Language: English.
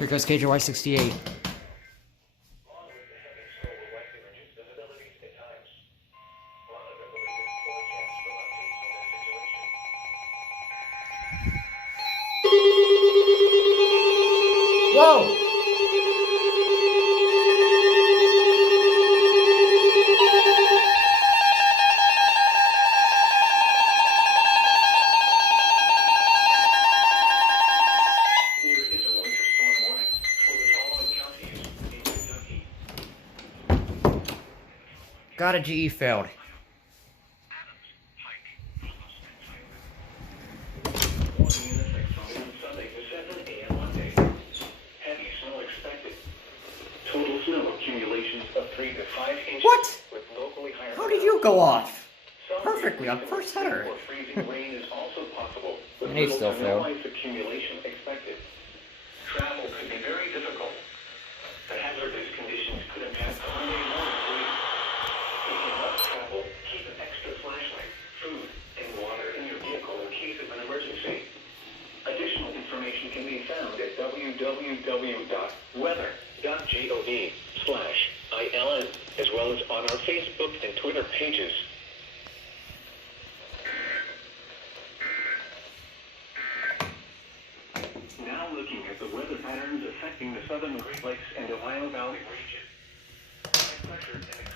Here goes KJY68. Whoa! Got a GE failed. Total snow accumulations of 3 to 5 inches. What? With locally higher. How did you go off? Perfectly on first header. Freezing rain is also possible. With And he still little to no failed. ice accumulation expected. Travel could be very difficult. The hazardous conditions could impact Sunday morning sleep. If you must travel, keep an extra flashlight, food, and water in your vehicle in case of an emergency. Additional information can be found at www.weather.gov/ILN, as well as on our Facebook and Twitter pages. Now looking at the weather patterns affecting the southern Great Lakes and Ohio Valley region. High pressure and